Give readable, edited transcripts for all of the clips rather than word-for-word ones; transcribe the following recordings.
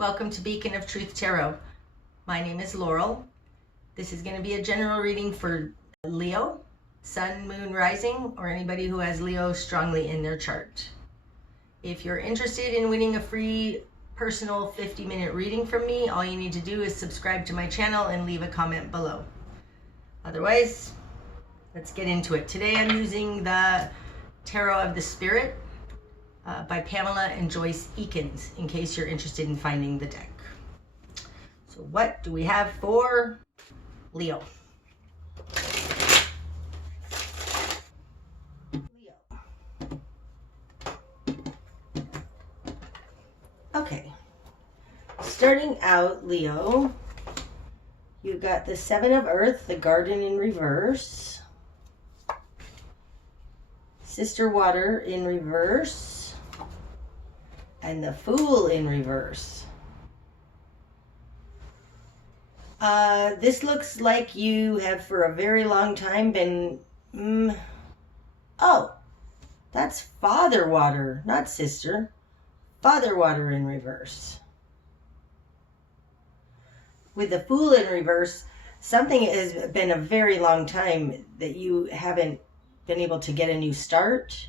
Welcome to Beacon of Truth Tarot. My name is Laurel. This is going to be a general reading for Leo, Sun, Moon, Rising, or anybody who has Leo strongly in their chart. If you're interested in winning a free personal 50-minute reading from me, all you need to do is subscribe to my channel and leave a comment below. Otherwise, let's get into it. Today I'm using the Tarot of the Spirit by Pamela and Joyce Eakins, in case you're interested in finding the deck. So what do we have for Leo? Okay, starting out, Leo, you got the Seven of Earth, the Garden in reverse, Sister Water in reverse, and the Fool in reverse. This looks like you have for a very long time been, oh, that's Father Water, not Sister. Father Water in reverse. With the Fool in reverse, something has been a very long time that you haven't been able to get a new start.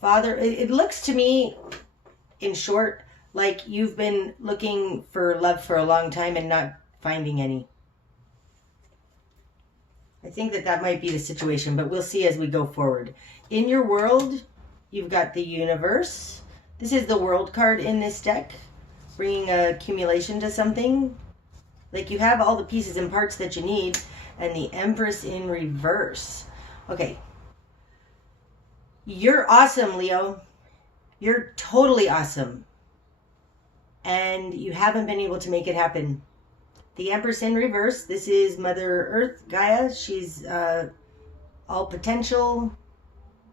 Father, it looks to me, in short, like you've been looking for love for a long time and not finding any. I think that might be the situation, but we'll see as we go forward. In your world, you've got the Universe. This is the World card in this deck, bringing accumulation to something. Like you have all the pieces and parts that you need, and the Empress in reverse. Okay. You're awesome, Leo. You're totally awesome. And you haven't been able to make it happen. The Empress in reverse, this is Mother Earth, Gaia. She's all potential.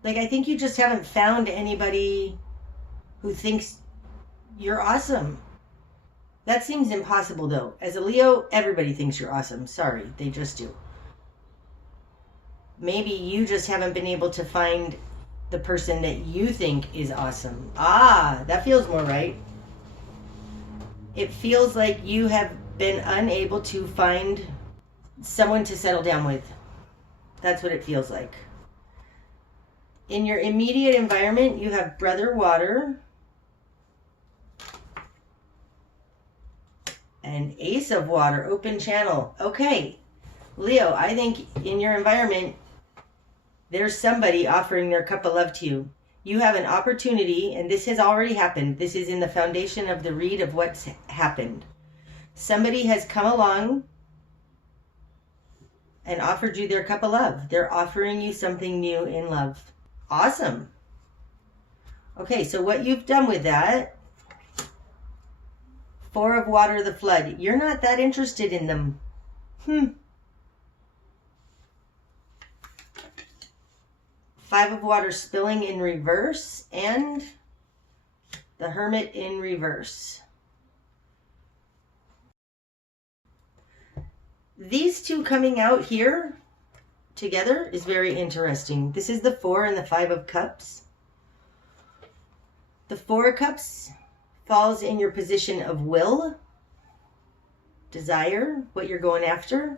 Like, I think you just haven't found anybody who thinks you're awesome. That seems impossible, though. As a Leo, everybody thinks you're awesome. Sorry, they just do. Maybe you just haven't been able to find the person that you think is awesome. Ah, that feels more right. It feels like you have been unable to find someone to settle down with. That's what it feels like. In your immediate environment, you have Brother Water and Ace of Water, open channel. Okay, Leo, I think in your environment, there's somebody offering their cup of love to you. You have an opportunity, and this has already happened. This is in the foundation of the read of what's happened. Somebody has come along and offered you their cup of love. They're offering you something new in love. Awesome. Okay, so what you've done with that, Four of Water, the Flood. You're not that interested in them. Five of Water, spilling in reverse, and the Hermit in reverse. These two coming out here together is very interesting. This is the Four and the Five of Cups. The Four of Cups falls in your position of will, desire, what you're going after.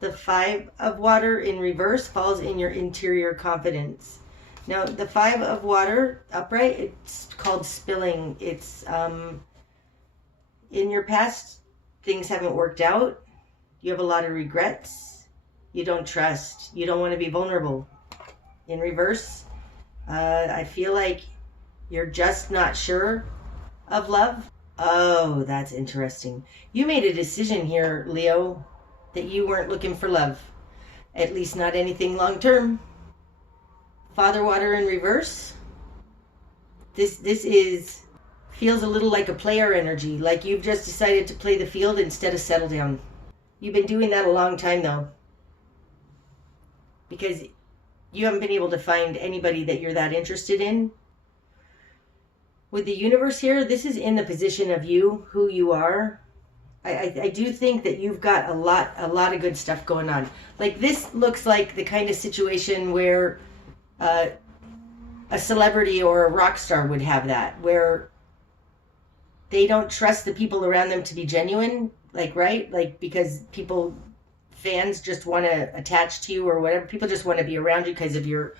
The Five of Water in reverse falls in your interior confidence. Now, the Five of Water upright, it's called spilling. It's in your past, things haven't worked out. You have a lot of regrets. You don't trust. You don't want to be vulnerable. In reverse, I feel like you're just not sure of love. Oh, that's interesting. You made a decision here, Leo, that you weren't looking for love, at least not anything long term. Father Water in reverse. This feels a little like a player energy, like you've just decided to play the field instead of settle down. You've been doing that a long time though, because you haven't been able to find anybody that you're that interested in. With the Universe here, this is in the position of you, who you are. I do think that you've got a lot of good stuff going on. Like, this looks like the kind of situation where a celebrity or a rock star would have that, where they don't trust the people around them to be genuine, like, right? Like, because fans just want to attach to you or whatever. People just want to be around you because of your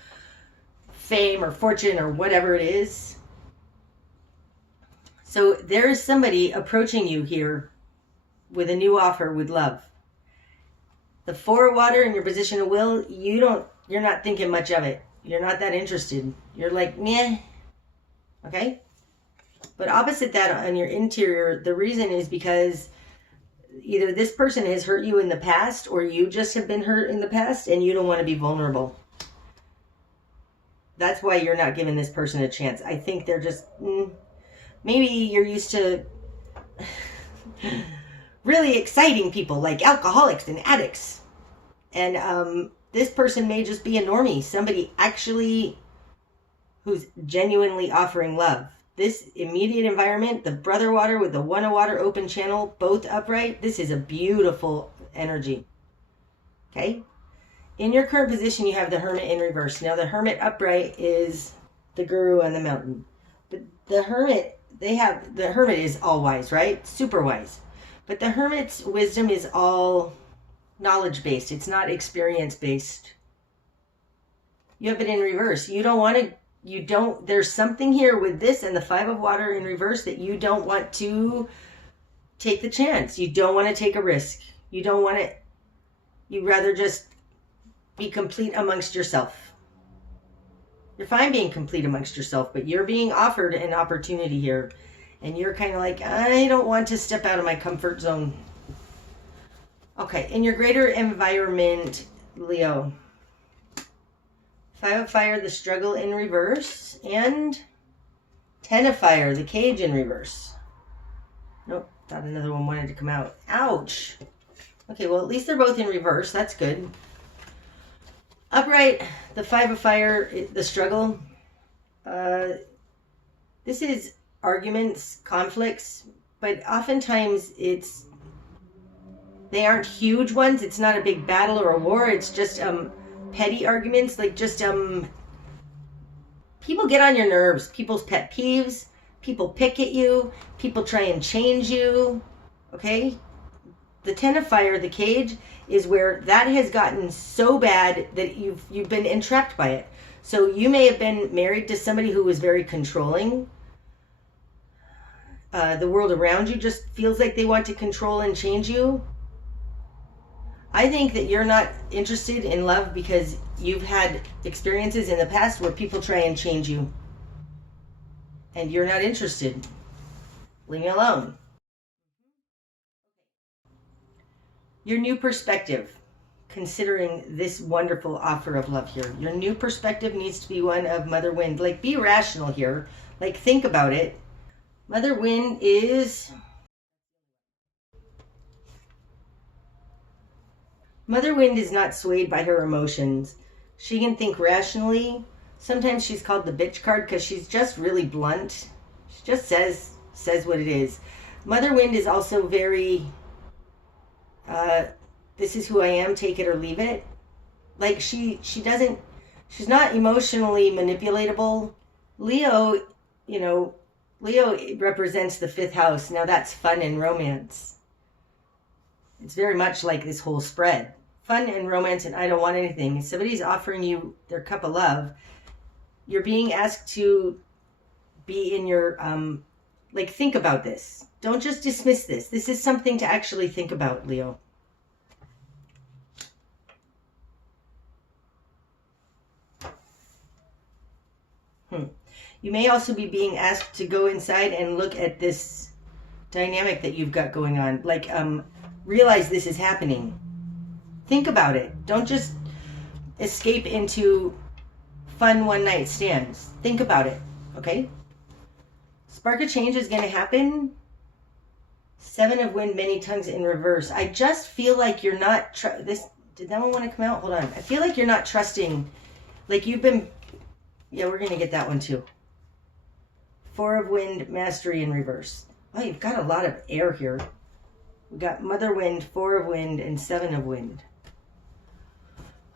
fame or fortune or whatever it is. So there is somebody approaching you here with a new offer with love. The 4 of water in your position of will, you're not thinking much of it. You're not that interested. You're like, meh. Okay? But opposite that on your interior, the reason is because either this person has hurt you in the past or you just have been hurt in the past and you don't want to be vulnerable. That's why you're not giving this person a chance. I think they're just, maybe you're used to really exciting people like alcoholics and addicts. And this person may just be a normie, somebody actually who's genuinely offering love. This immediate environment, the brother water with the 1 of water open channel, both upright, this is a beautiful energy. Okay? In your current position, you have the Hermit in reverse. Now, the Hermit upright is the Guru on the mountain. But the Hermit is all wise, right? Super wise. But the Hermit's wisdom is all knowledge-based. It's not experience-based. You have it in reverse. There's something here with this and the 5 of water in reverse that you don't want to take the chance. You don't want to take a risk. You'd rather just be complete amongst yourself. You're fine being complete amongst yourself, but you're being offered an opportunity here. And you're kind of like, I don't want to step out of my comfort zone. Okay, in your greater environment, Leo. 5 of fire, the struggle in reverse, and 10 of fire, the cage in reverse. Nope, thought another one wanted to come out. Ouch. Okay, well, at least they're both in reverse. That's good. Upright, the 5 of fire, the struggle. This is arguments, conflicts, but oftentimes they aren't huge ones. It's not a big battle or a war. It's just petty arguments, like just people get on your nerves, people's pet peeves, people pick at you, people try and change you. Okay, the 10 of fire, the cage, is where that has gotten so bad that you've been entrapped by it. So you may have been married to somebody who was very controlling. The world around you just feels like they want to control and change you. I think that you're not interested in love because you've had experiences in the past where people try and change you. And you're not interested. Leave me alone. Your new perspective, considering this wonderful offer of love here. Your new perspective needs to be one of Mother Wind. Like, be rational here. Like, think about it. Mother Wind is... Mother Wind is not swayed by her emotions. She can think rationally. Sometimes she's called the bitch card because she's just really blunt. She just says what it is. Mother Wind is also very, this is who I am, take it or leave it. Like she's not emotionally manipulatable. Leo, Leo represents the 5th house. Now that's fun and romance. It's very much like this whole spread. Fun and romance and I don't want anything. If somebody's offering you their cup of love, you're being asked to be in your, think about this. Don't just dismiss this. This is something to actually think about, Leo. You may also be being asked to go inside and look at this dynamic that you've got going on. Like, realize this is happening. Think about it. Don't just escape into fun one-night stands. Think about it, okay? Spark of change is going to happen. 7 of wind, many tongues in reverse. I just feel like you're not... Did that one want to come out? Hold on. I feel like you're not trusting. Like you've been... Yeah, we're going to get that one too. 4 of wind, mastery in reverse. Oh, you've got a lot of air here. We got Mother Wind, 4 of wind, and 7 of wind.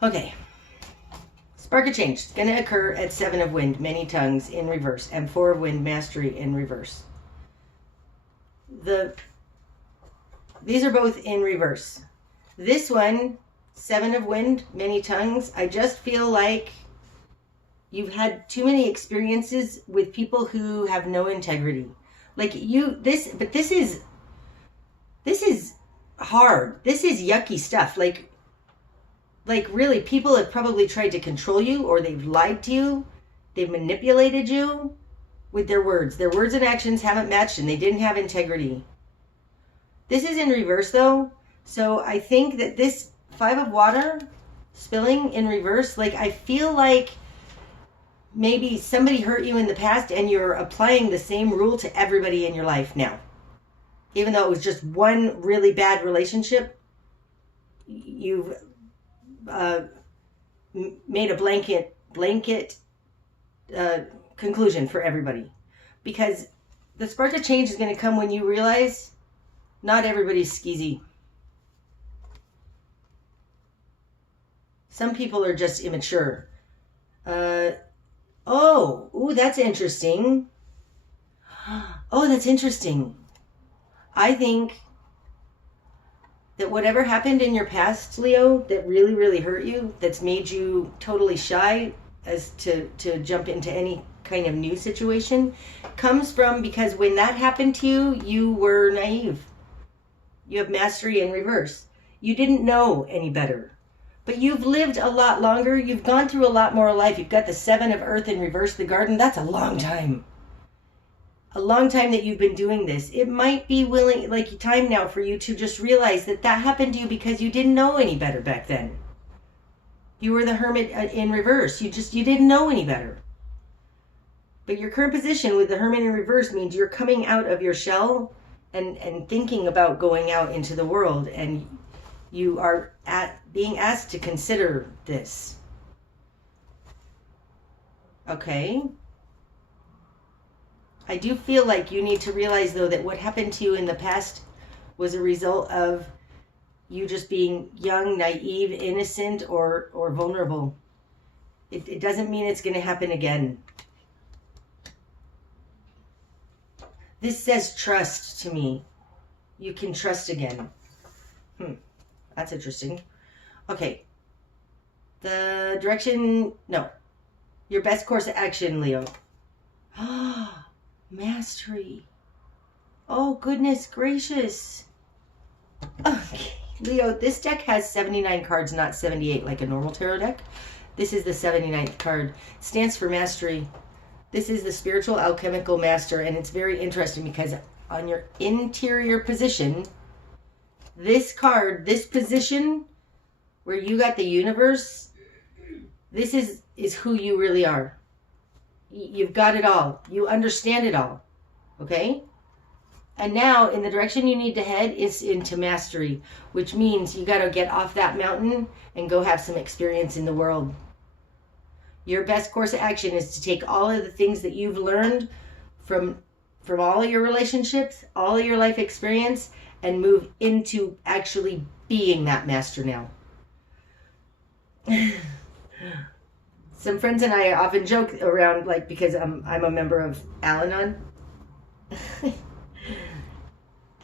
Okay. Spark of change is going to occur at 7 of wind, many tongues in reverse, and 4 of wind, mastery in reverse. these are both in reverse. This one, Seven of Wind, many tongues. I just feel like you've had too many experiences with people who have no integrity. Like this is hard. This is yucky stuff. Like really, people have probably tried to control you, or they've lied to you. They've manipulated you with their words. Their words and actions haven't matched, and they didn't have integrity. This is in reverse, though. So I think that this Five of Water spilling in reverse, like I feel like maybe somebody hurt you in the past and you're applying the same rule to everybody in your life now. Even though it was just one really bad relationship, you've made a blanket conclusion for everybody. Because the spark of change is going to come when you realize not everybody's skeezy. Some people are just immature. That's interesting. Oh, that's interesting. I think that whatever happened in your past, Leo, that really, really hurt you, that's made you totally shy as to jump into any kind of new situation, comes from because when that happened to you, you were naive. You have mastery in reverse. You didn't know any better. But you've lived a lot longer. You've gone through a lot more life. You've got the Seven of Earth in reverse, the Garden. That's a long time. A long time that you've been doing this. It might be time now for you to just realize that happened to you because you didn't know any better back then. You were the Hermit in reverse. You didn't know any better. But your current position with the Hermit in reverse means you're coming out of your shell and thinking about going out into the world, and you are being asked to consider this. Okay. I do feel like you need to realize, though, that what happened to you in the past was a result of you just being young, naive, innocent, or vulnerable. It doesn't mean it's going to happen again. This says trust to me. You can trust again. That's interesting. Okay. The direction, no. Your best course of action, Leo. Mastery. Oh, goodness gracious. Okay. Leo, this deck has 79 cards, not 78 like a normal tarot deck. This is the 79th card. It stands for mastery. This is the spiritual alchemical master, and it's very interesting because on your interior position, this card, this position where you got the universe, this is who you really are. You've got it all. You understand it all. Okay? And now, in the direction you need to head is into mastery, which means you got to get off that mountain and go have some experience in the world. Your best course of action is to take all of the things that you've learned from all of your relationships, all of your life experience, and move into actually being that master now. Some friends and I often joke around, because I'm a member of Al-Anon.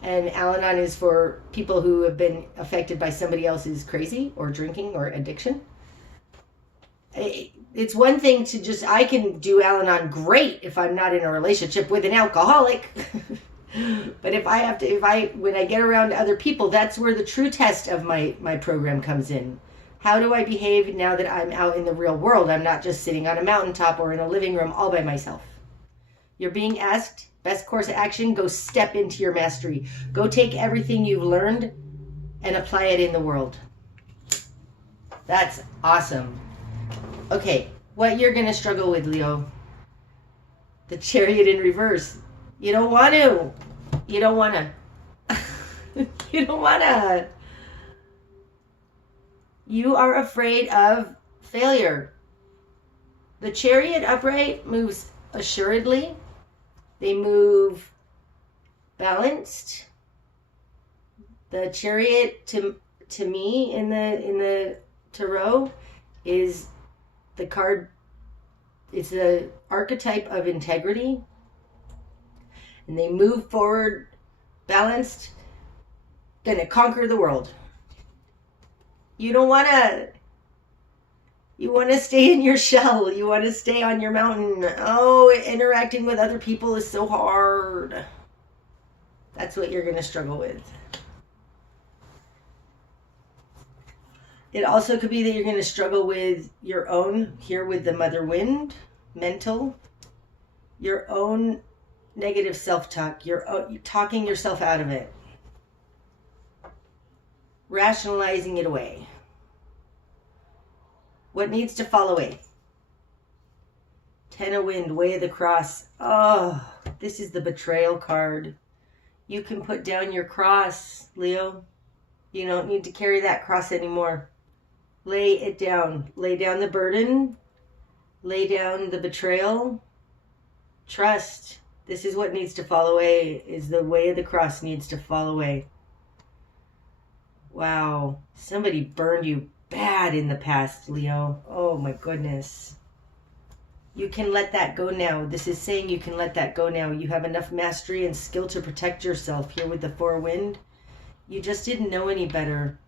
And Al-Anon is for people who have been affected by somebody else's crazy or drinking or addiction. It's one thing to I can do Al-Anon great if I'm not in a relationship with an alcoholic. But when I get around other people, that's where the true test of my program comes in. How do I behave now that I'm out in the real world? I'm not just sitting on a mountaintop or in a living room all by myself. You're being asked, best course of action, go step into your mastery. Go take everything you've learned and apply it in the world. That's awesome. Okay, what you're going to struggle with, Leo? The Chariot in reverse. You don't want to. You don't want to. You don't want to. You are afraid of failure. The Chariot upright moves assuredly. They move balanced. The Chariot to me in the tarot is the card. It's the archetype of integrity. And they move forward balanced, gonna conquer the world. You don't want to, you want to stay in your shell. You want to stay on your mountain. Oh, interacting with other people is so hard. That's what you're going to struggle with. It also could be that you're going to struggle with your own, here with the Mother Wind, mental, your own negative self-talk. You're talking yourself out of it. Rationalizing it away. What needs to fall away? Ten of Wind, Way of the Cross. Oh, this is the betrayal card. You can put down your cross, Leo. You don't need to carry that cross anymore. Lay it down. Lay down the burden. Lay down the betrayal. Trust. This is what needs to fall away, is the way of the cross needs to fall away. Wow. Somebody burned you bad in the past, Leo. Oh my goodness. You can let that go now. This is saying you can let that go now. You have enough mastery and skill to protect yourself here with the Four of Wind. You just didn't know any better.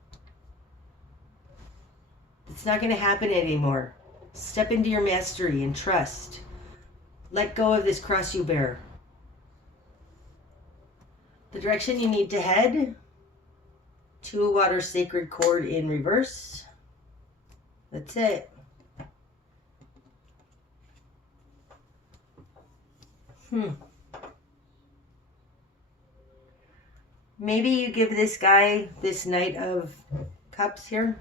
It's not going to happen anymore. Step into your mastery and trust. Let go of this cross you bear. The direction you need to head. Two of Water, Sacred Cord in reverse. That's it. Maybe you give this guy this Knight of Cups here,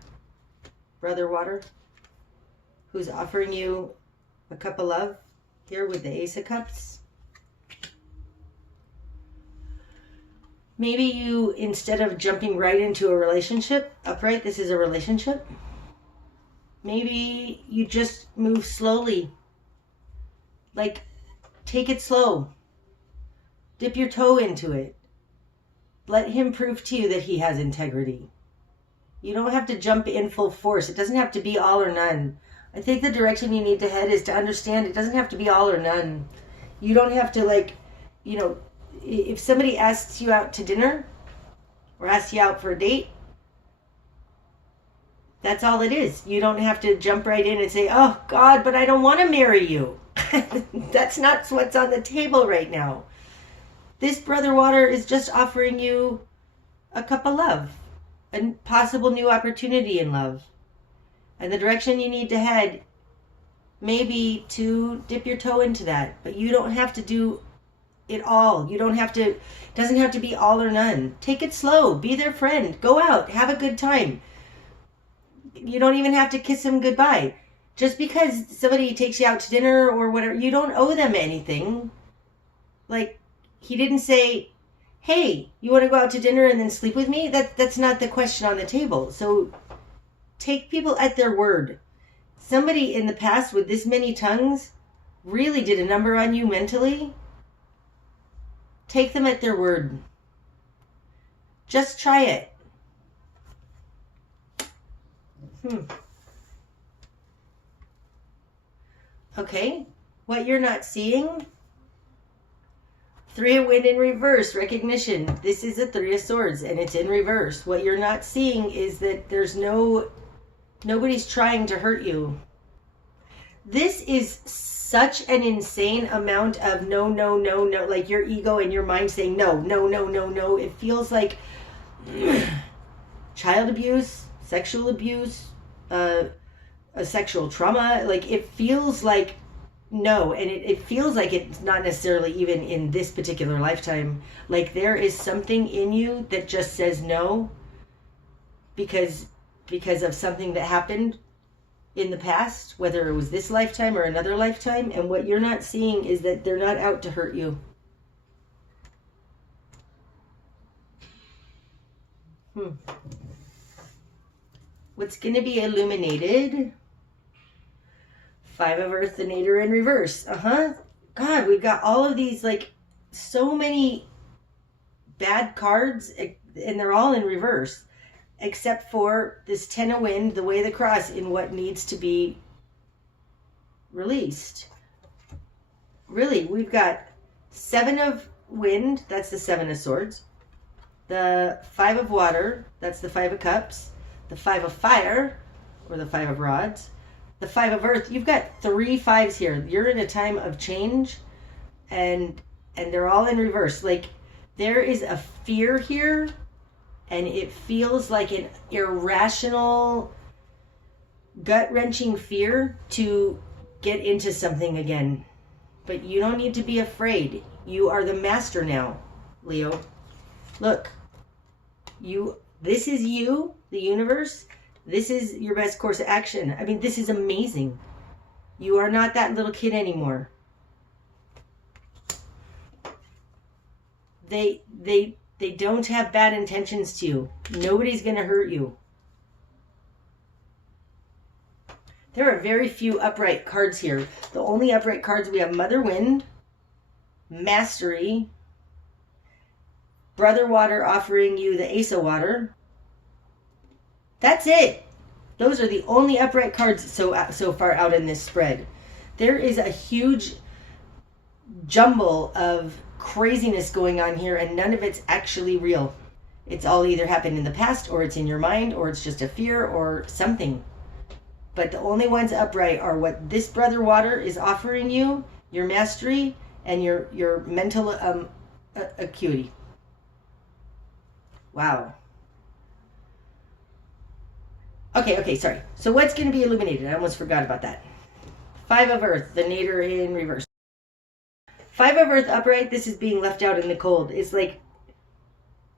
Brother Water, who's offering you a cup of love here with the Ace of Cups. Maybe you, instead of jumping right into a relationship, upright, this is a relationship. Maybe you just move slowly. Like, take it slow. Dip your toe into it. Let him prove to you that he has integrity. You don't have to jump in full force. It doesn't have to be all or none. I think the direction you need to head is to understand it doesn't have to be all or none. You don't have to, like, you know, if somebody asks you out to dinner or asks you out for a date, that's all it is. You don't have to jump right in and say, oh God, but I don't want to marry you. That's not what's on the table right now. This Brother Water is just offering you a cup of love, a possible new opportunity in love. And the direction you need to head may be to dip your toe into that. But you don't have to do it all. You don't have to, it doesn't have to be all or none. Take it slow. Be their friend. Go out. Have a good time. You don't even have to kiss them goodbye. Just because somebody takes you out to dinner or whatever, you don't owe them anything. Like, he didn't say, hey, you want to go out to dinner and then sleep with me? That's not the question on the table. So take people at their word. Somebody in the past with this many tongues really did a number on you mentally. Take them at their word. Just try it. Okay, what you're not seeing? Three of Wind in reverse, recognition. This is a Three of Swords and it's in reverse. What you're not seeing is that there's nobody's trying to hurt you. This is such an insane amount of no, no, no, no, like your ego and your mind saying no, no, no, no, no. It feels like child abuse, sexual abuse, a sexual trauma. Like it feels like no, and it feels like it's not necessarily even in this particular lifetime. Like there is something in you that just says no because of something that happened in the past, whether it was this lifetime or another lifetime. And what you're not seeing is that they're not out to hurt you. What's going to be illuminated? Five of Earth, the Nader in reverse. God, we've got all of these, like, so many bad cards, and they're all in reverse, except for this Ten of Wind, the Way of the Cross, in what needs to be released. Really, we've got Seven of Wind, that's the Seven of Swords. the 5 of water, that's the 5 of cups, the 5 of fire, or the 5 of rods, the 5 of earth. You've got 3 5s here. You're in a time of change, and they're all in reverse. Like, there is a fear here, and it feels like an irrational, gut-wrenching fear to get into something again. But you don't need to be afraid. You are the master now, Leo. Look, this is you, the universe. This is your best course of action. I mean, this is amazing. You are not that little kid anymore. They don't have bad intentions to you. Nobody's going to hurt you. There are very few upright cards here. The only upright cards we have: Mother Wind, Mastery, Brother Water offering you the Ace of Water. That's it. Those are the only upright cards so far out in this spread. There is a huge jumble of craziness going on here, and none of it's actually real. It's all either happened in the past, or it's in your mind, or it's just a fear or something. But the only ones upright are what this Brother Water is offering you, your mastery, and your mental acuity. Wow. Okay, sorry. So what's going to be illuminated? I almost forgot about that. 5 of Earth, the Nader in reverse. 5 of Earth upright, this is being left out in the cold. It's like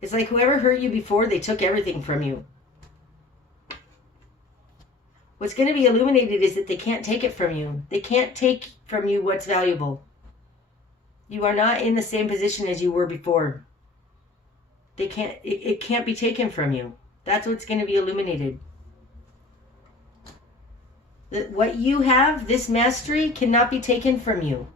whoever hurt you before, they took everything from you. What's going to be illuminated is that they can't take it from you. They can't take from you what's valuable. You are not in the same position as you were before. They can't. It can't be taken from you. That's what's going to be illuminated. What you have, this mastery, cannot be taken from you.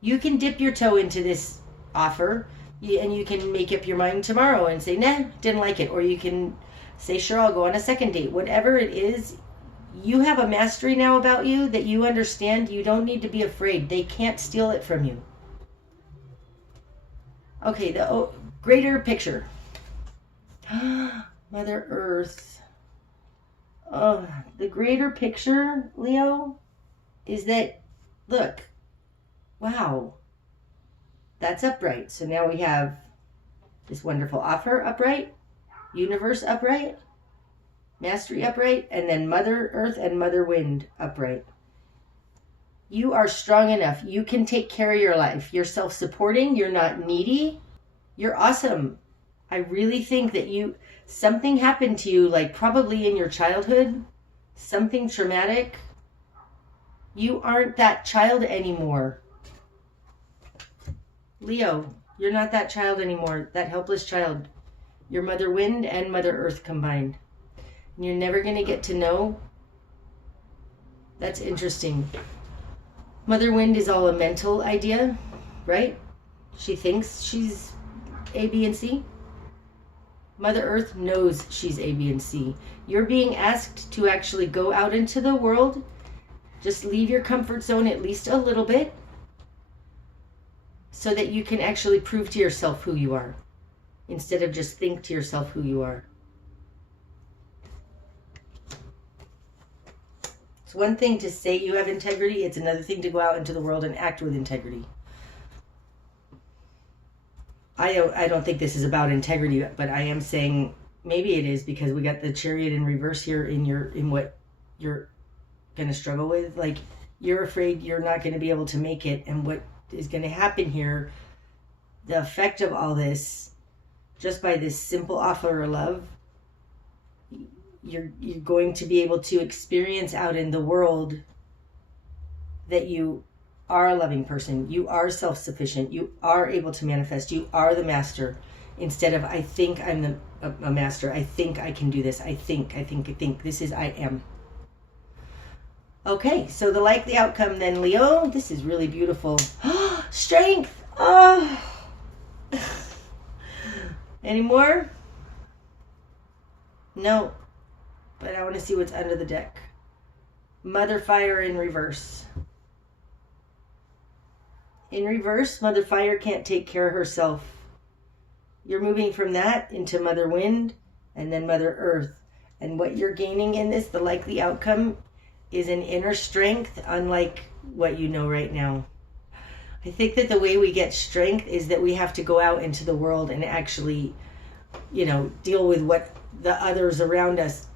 You can dip your toe into this offer, and you can make up your mind tomorrow and say, nah, didn't like it. Or you can say, sure, I'll go on a second date. Whatever it is, you have a mastery now about you that you understand. You don't need to be afraid. They can't steal it from you. Okay, the greater picture. Mother Earth. Oh, the greater picture, Leo, is that, look, wow, that's upright. So now we have this wonderful offer upright, universe upright, mastery upright, and then Mother Earth and Mother Wind upright. You are strong enough. You can take care of your life. You're self-supporting. You're not needy. You're awesome. I really think that something happened to you, like probably in your childhood, something traumatic. You aren't that child anymore. Leo, you're not that child anymore, that helpless child. You're Mother Wind and Mother Earth combined. And you're never going to get to know. That's interesting. Mother Wind is all a mental idea, right? She thinks she's A, B, and C. Mother Earth knows she's A, B, and C. You're being asked to actually go out into the world. Just leave your comfort zone at least a little bit, so that you can actually prove to yourself who you are, instead of just think to yourself who you are. It's one thing to say you have integrity. It's another thing to go out into the world and act with integrity. I don't think this is about integrity, but I am saying maybe it is, because we got the Chariot in reverse here in what you're going to struggle with. Like, you're afraid you're not going to be able to make it, and what is going to happen here, the effect of all this, just by this simple offer of love, you're going to be able to experience out in the world that you are a loving person, you are self-sufficient, you are able to manifest, you are the master, instead of I think I'm a master, I think I can do this, I think, this is I am. Okay, so the likely outcome then, Leo, this is really beautiful. Strength! Oh. Any more? No, but I want to see what's under the deck. Mother Fire in reverse. In reverse, Mother Fire can't take care of herself. You're moving from that into Mother Wind and then Mother Earth. And what you're gaining in this, the likely outcome, is an inner strength unlike what you know right now. I think that the way we get strength is that we have to go out into the world and actually, deal with what the others around us,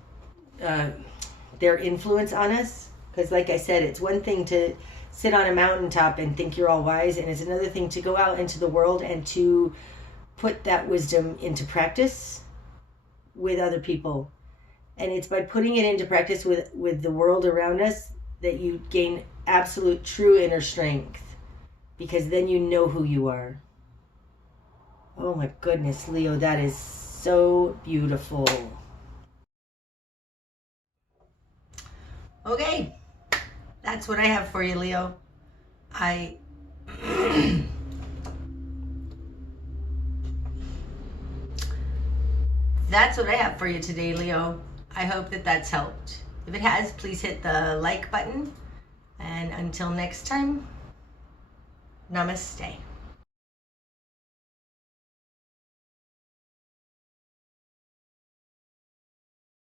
their influence on us. Because like I said, it's one thing to sit on a mountaintop and think you're all wise, and it's another thing to go out into the world and to put that wisdom into practice with other people. And it's by putting it into practice with the world around us that you gain absolute true inner strength, because then you know who you are. Oh my goodness, Leo, that is so beautiful. Okay, that's what I have for you, Leo. That's what I have for you today, Leo. I hope that that's helped. If it has, please hit the like button. And until next time, namaste.